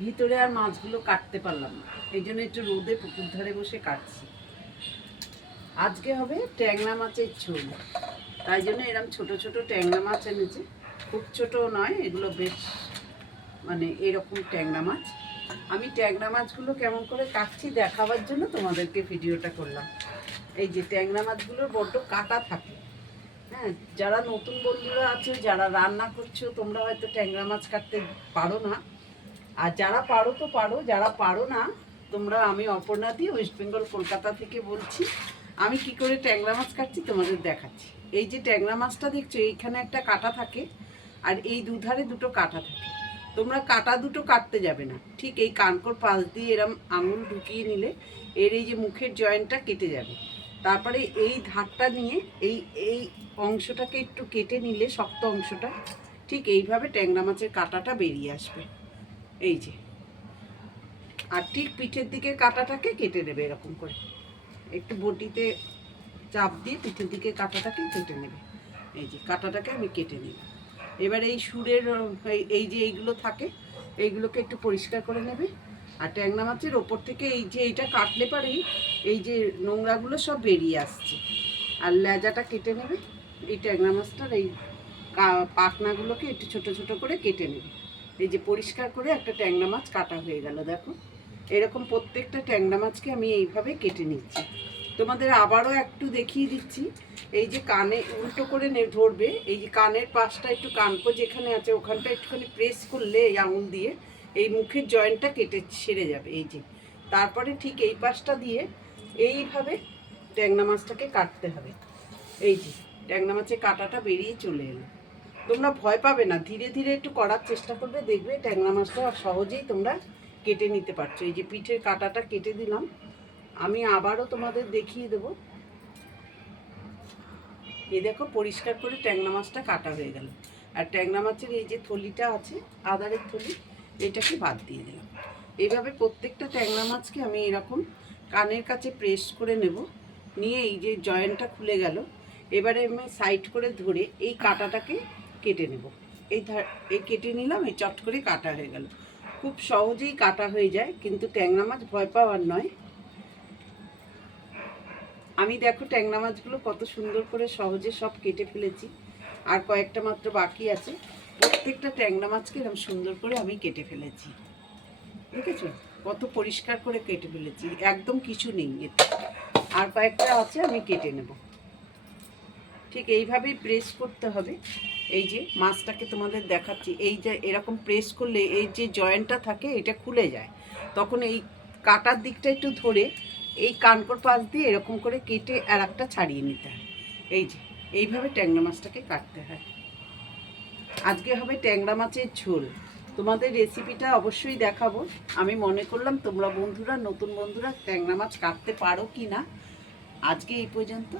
ভিতরে আর মাছগুলো কাটতে পারলাম না, এই জন্য একটু রোদে পুকুর ধারে বসে কাটছি। আজকে হবে ট্যাংরা মাছের ঝোল, তাই জন্য এরকম ছোট ছোট ট্যাংরা মাছ এনেছে। খুব ছোট নয় এগুলো, বেশ মানে এরকম ট্যাংরা মাছ। আমি ট্যাংরা মাছগুলো কেমন করে কাটছি দেখাবার জন্য তোমাদেরকে ভিডিওটা করলাম। এই যে ট্যাংরা মাছগুলোর বড্ড কাটা থাকে। হ্যাঁ, যারা নতুন বন্ধুরা আছো, যারা রান্না করছো, তোমরা হয়তো ট্যাংরা মাছ কাটতে পারো না। আর যারা পারো তো পারো, যারা পারো না তোমরা, আমি অপর্ণা দি ওয়েস্ট বেঙ্গল কলকাতা থেকে বলছি। আমি কি করে ট্যাংরা মাছ কাটছি তোমাদের দেখাচ্ছি। এই যে ট্যাংরা মাছটা দেখছো, এইখানে একটা কাটা থাকে আর এই দুধারে দুটো কাটা থাকে। তোমরা কাটা দুটো কাটতে যাবে না, ঠিক এই কানকোর পাশ দিয়ে এরম আঙুল ঢুকিয়ে নিলে এর এই যে মুখের জয়েন্টটা কেটে যাবে। তারপরে এই ধারটা নিয়ে এই এই অংশটাকে একটু কেটে নিলে, শক্ত অংশটা, ঠিক এইভাবে ট্যাংরা মাছের কাঁটাটা বেরিয়ে আসবে। এই যে, আর ঠিক পিঠের দিকের কাঁটাটাকে কেটে নেবে এরকম করে, একটু বটিতে চাপ দিয়ে পিঠের দিকে কাঁটাটাকে কেটে নেবে। এই যে কাঁটাটাকে আমি কেটে নেব। এবার এই সুরের এই যে এইগুলো থাকে, এইগুলোকে একটু পরিষ্কার করে নেবে। আর ট্যাংরা মাছের ওপর থেকে এই যে এইটা কাটলে পারেই এই যে নোংরাগুলো সব বেরিয়ে আসছে। আর লেজাটা কেটে নেবে। এই ট্যাংরা মাছটার এই পাখনাগুলোকে একটু ছোট ছোট করে কেটে নেবে। এই যে পরিষ্কার করে একটা ট্যাংরা মাছ কাটা হয়ে গেল, দেখো। এরকম প্রত্যেকটা ট্যাংরা মাছকে আমি এইভাবে কেটে নিচ্ছি। তোমাদের আবারও একটু দেখিয়ে দিচ্ছি। এই যে কানে উল্টো করে ধরবে, এই যে কানের পাশটা একটু, কানকো যেখানে আছে ওখানটা একটুখানি প্রেস করলে এই আঙুল দিয়ে এই মুখের জয়েন্টটা কেটে সেরে যাবে। এই যে, তারপরে ঠিক এই পাশটা দিয়ে এইভাবে ট্যাংরা মাছটাকে কাটতে হবে। এই যে ট্যাংরা মাছের কাঁটাটা বেরিয়ে চলে এলো। তোমরা ভয় পাবে না, ধীরে ধীরে একটু করার চেষ্টা করবে, দেখবে ট্যাংরা মাছটা সহজেই তোমরা কেটে নিতে পারছো। এই যে পিঠের কাঁটাটা কেটে দিলাম। আমি আবারও তোমাদের দেখিয়ে দেবো। এই দেখো, পরিষ্কার করে ট্যাংরা মাছটা কাটা হয়ে গেল। আর ট্যাংরা মাছের এই যে থলিটা আছে, আদারের থলি, এটাকে বাদ দিয়ে দিলাম। এইভাবে প্রত্যেকটা ট্যাংরা মাছকে আমি এরকম কানের কাছে প্রেস করে নেব। নিয়ে এই যে জয়েন্টটা খুলে গেল, এবারে আমি সাইড করে ধরে এই কাঁটাটাকে কেটে নেব। এই কেটে নিলাম, এই চট করে কাটা হয়ে গেল। খুব সহজেই কাটা হয়ে যায়, কিন্তু ট্যাংরা মাছ ভয় পাওয়ার নয়। আমি দেখো ট্যাংরা মাছগুলো কত সুন্দর করে সহজে সব কেটে ফেলেছি, আর কয়েকটা মাত্র বাকি আছে। প্রত্যেকটা ট্যাংরা মাছকে এরকম সুন্দর করে আমি কেটে ফেলেছি, দেখেছো কত পরিষ্কার করে কেটে ফেলেছি, একদম কিছু নেই এতে। আর কয়েকটা আছে, আমি কেটে নেব। ঠিক এইভাবেই প্রেস করতে হবে। এই যে মাছটাকে তোমাদের দেখাচ্ছি, এই যে এরকম প্রেস করলে এই যে জয়েন্টটা থাকে এটা খুলে যায়। তখন এই কাটার দিকটা একটু ধরে এই কানকোর পাশ দিয়ে এরকম করে কেটে আর একটা ছাড়িয়ে নিতে হয়। এই যে এইভাবে ট্যাংরা মাছটাকে কাটতে হয়। আজকে হবে ট্যাংরা মাছের ঝোল। তোমাদের রেসিপিটা অবশ্যই দেখাবো। আমি মনে করলাম তোমরা বন্ধুরা, নতুন বন্ধুরা ট্যাংরা মাছ কাটতে পারো কি না। আজকে এই পর্যন্ত।